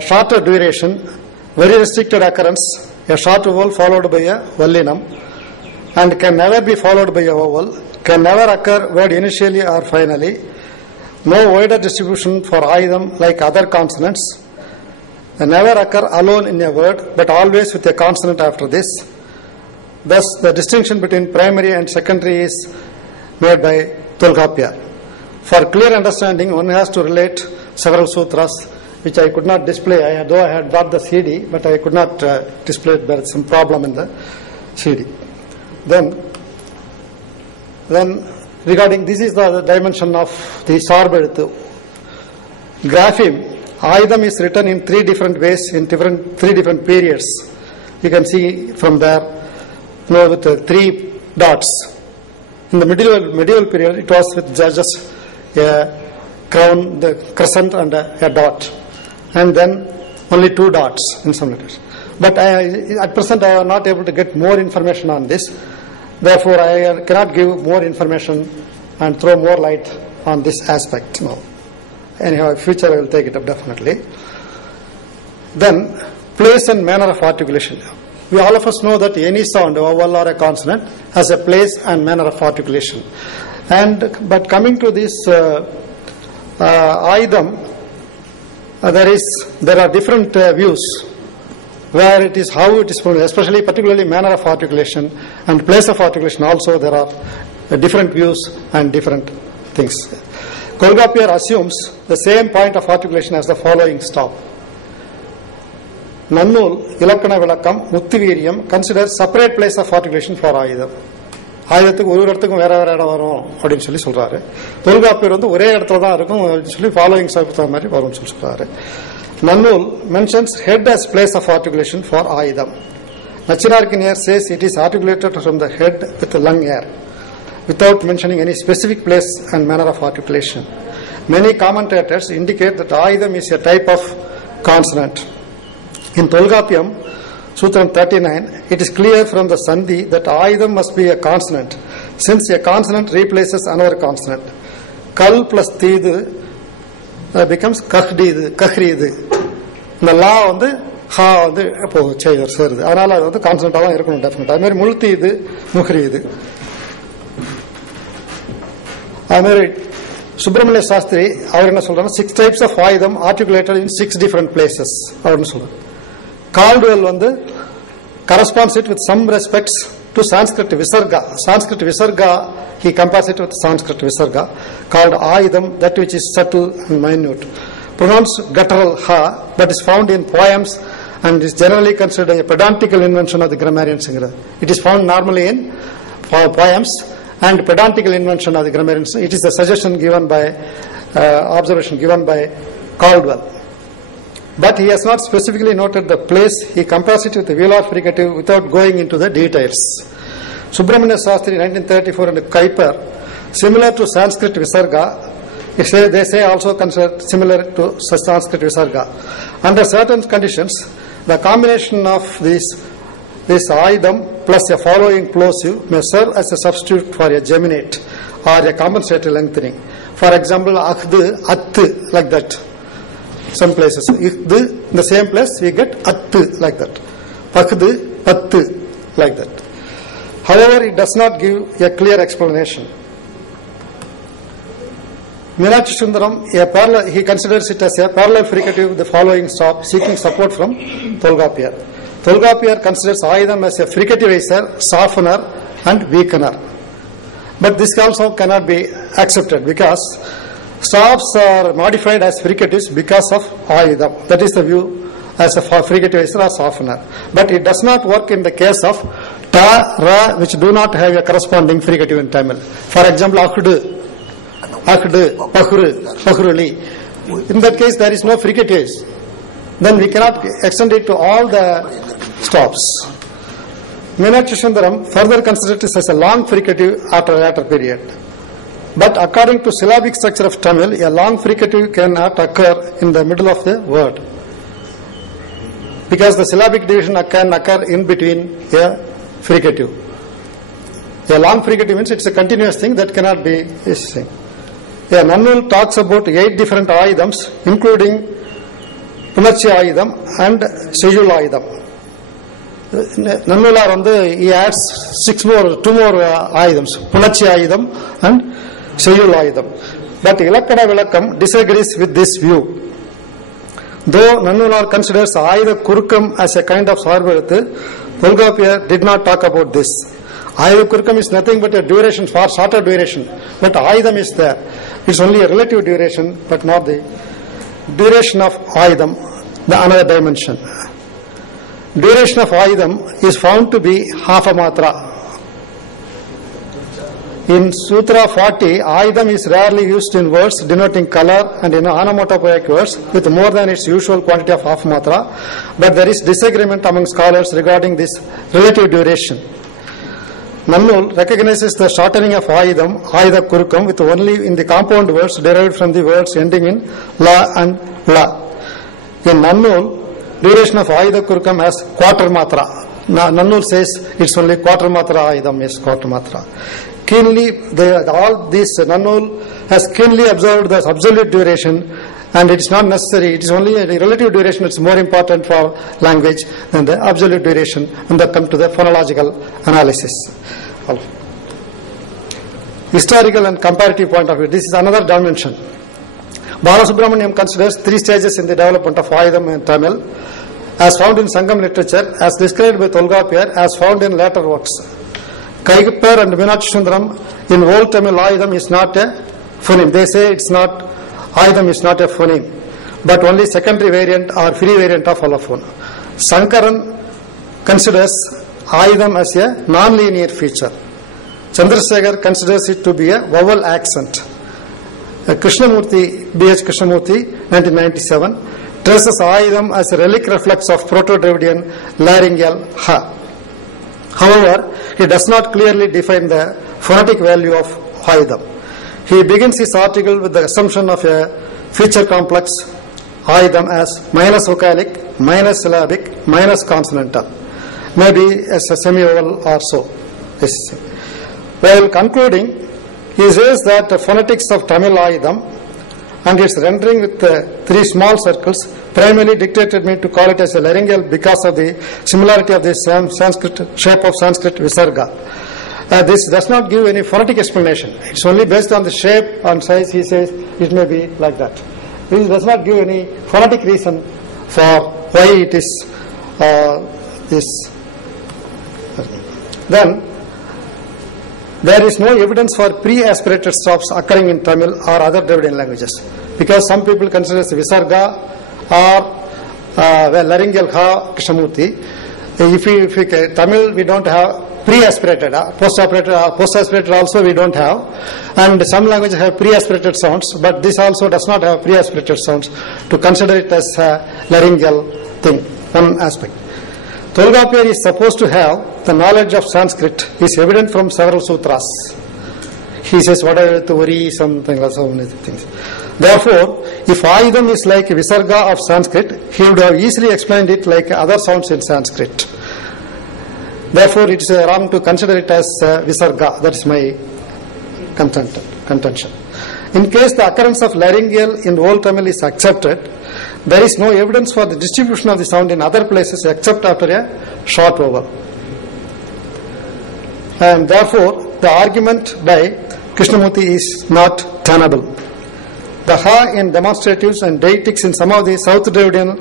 Shorter duration, very restricted occurrence, a short vowel followed by a vowel and can never be followed by a vowel, can never occur word initially or finally, no wider distribution for aidam like other consonants, never occur alone in a word but always with a consonant after this. Thus, the distinction between primary and secondary is made by Tolkapia. For clear understanding, one has to relate several sutras, which I could not display, though I had brought the CD, but I could not display it. There is some problem in the CD. Then regarding, this is the dimension of the Sarbarithu. Grapheme, Aidam is written in three different ways, in three different periods. You can see from there, with the three dots. In the medieval period, it was with just a crown, the crescent, and a dot. And then only two dots in some letters. But at present I am not able to get more information on this. Therefore, I cannot give more information and throw more light on this aspect now. Anyhow, in future I will take it up definitely. Then, place and manner of articulation. We all of us know that any sound, a vowel or a consonant, has a place and manner of articulation. But coming to this aidam, there are different views where it is how it is pronounced, especially particularly manner of articulation and place of articulation. Also, there are different views and different things. Tolkapia assumes the same point of articulation as the following stop. Nannul, Ilakkana Vilakkam, Muttiviriyam considers separate place of articulation for Aidam. ஆயுதத்துக்கு ஒரு இடத்துக்கும் வேற வேற இடம் வரும் அப்படின்னு சொல்லி சொல்றாரு. தொல்காப்பியர் வந்து ஒரே இடத்துல தான் இருக்கும் சொல்லி ஃபாலோயிங் சாப்பிட்ட மாதிரி வரும்னு சொல்லி சொல்றாரு. நன்னூல் mentions head as place of articulation for ஆயுதம். Nachinarkinier says it is articulated from the head with the lung air without mentioning any specific place and manner of articulation. Many commentators indicate that ஆயுதம் is a type of consonant. In Tolkapiyam, Sutram 39, it is clear from the Sandhi that Aidam must be a consonant, since a consonant replaces another consonant. Kal plus Tidu becomes Kahridu. The law on the Ha on the Chair Sir. Anala the consonant of definite. I married Multidu, Mukhridu. I married Subramanya Sastri, our 6 types of Aidam articulated in 6 different places. Caldwell corresponds it with some respects to Sanskrit Visarga. Sanskrit Visarga, he compares it with Sanskrit Visarga, called Aidam, that which is subtle and minute. Pronounced guttural Ha, but is found in poems and is generally considered a pedantical invention of the grammarian singer. It is found normally in poems and pedantical invention of the grammarian singer. It is the suggestion given by, observation given by Caldwell. But he has not specifically noted the place. He compares it with the velar fricative without going into the details. Subramanya Sastri, 1934, and Kuiper, similar to Sanskrit Visarga, they say also considered similar to Sanskrit Visarga. Under certain conditions, the combination of this Aidam plus a following plosive may serve as a substitute for a geminate or a compensatory lengthening. For example, Akhd, At, like that. Some places. In the same place, we get At like that. Pakd, Pat like that. However, it does not give a clear explanation. Meenakshi Sundaram, he considers it as a parallel fricative with the following stop, seeking support from Tolkapia. Tolkapia considers Aidam as a fricativizer, softener, and weakener. But this also cannot be accepted because stops are modified as fricatives because of Aidam. That is the view as a fricativizer or softener. But it does not work in the case of Ta, Ra, which do not have a corresponding fricative in Tamil. For example, Akhd, Pahruli. In that case, there is no fricatives. Then we cannot extend it to all the stops. Meenakshi Sundaram further considers this as a long fricative after a later period. But according to syllabic structure of Tamil, a long fricative cannot occur in the middle of the word. Because the syllabic division can occur in between a fricative. A long fricative means it's a continuous thing that cannot be this thing. Nannul talks about 8 different Aidams, including Punarchi Ayudam and Seyul Ayudam. Nannular he adds two more Ayudams, Punarchi Ayudam and Seyul Ayudam. But Ilakkana Vilakkam disagrees with this view. Though Nannular considers Ayuda Kurukam as a kind of Sarvarth, Tolgapiyar did not talk about this. Ayuda Kurukam is nothing but a duration, far shorter duration. But Ayudam is there. It's only a relative duration, but not the duration of Ayudam, the another dimension. Duration of Ayudam is found to be half a matra. In Sutra 40, Ayudam is rarely used in words denoting color and in onomatopoeic words with more than its usual quantity of half matra, but there is disagreement among scholars regarding this relative duration. Nannul recognizes the shortening of Ayudam, Ayuda Kurukam, with only in the compound words derived from the words ending in La and La. In Nannul, duration of Ayuda Kurukam has quarter matra. Nannul says it's only quarter matra, Ayudam is quarter matra. Keenly, all this Nannul has keenly observed the absolute duration, and it is not necessary, it is only a relative duration, it's more important for language than the absolute duration, and that come to the phonological analysis. Historical and comparative point of view, this is another dimension. Balasubramaniam considers 3 stages in the development of Ayudam in Tamil, as found in Sangam literature, as described by Tolgapiyar, as found in later works. Kaigapar and Meenakshi Sundaram in old Tamil Ayudam is not a phoneme. They say it's not, Ayudam is not a phoneme, but only secondary variant or free variant of allophone. Sankaran considers Ayudam as a non-linear feature. Chandrasekhar considers it to be a vowel accent. Krishnamurti, B.H. Krishnamurti, 1997, traces Ayudam as a relic reflex of Proto-Dravidian laryngeal ha. However, he does not clearly define the phonetic value of Ayudam. He begins his article with the assumption of a feature complex Ayudam as minus vocalic, minus syllabic, minus consonantal, maybe as a semi-vowel or so. While concluding, he says that the phonetics of Tamil Ayudam and its rendering with 3 small circles primarily dictated me to call it as a laryngeal because of the similarity of the Sanskrit shape of Sanskrit Visarga. This does not give any phonetic explanation. It's only based on the shape and size. He says it may be like that. This does not give any phonetic reason for why it is this. Then there is no evidence for pre-aspirated stops occurring in Tamil or other Dravidian languages, because some people consider Visarga or laryngeal ha Krishnamurti. If we Tamil, we don't have pre-aspirated, post-aspirated also we don't have, and some languages have pre-aspirated sounds, but this also does not have pre-aspirated sounds to consider it as a laryngeal thing, one aspect. Tolgapiyar is supposed to have the knowledge of Sanskrit is evident from several sutras. He says whatever to worry, something like so many things. Therefore, if Ayudam is like Visarga of Sanskrit, he would have easily explained it like other sounds in Sanskrit. Therefore, it is wrong to consider it as Visarga. That is my contention. In case the occurrence of laryngeal in Old Tamil is accepted, there is no evidence for the distribution of the sound in other places except after a short vowel. And therefore, the argument by Krishnamurti is not tenable. The ha in demonstratives and deictics in some of the South Dravidian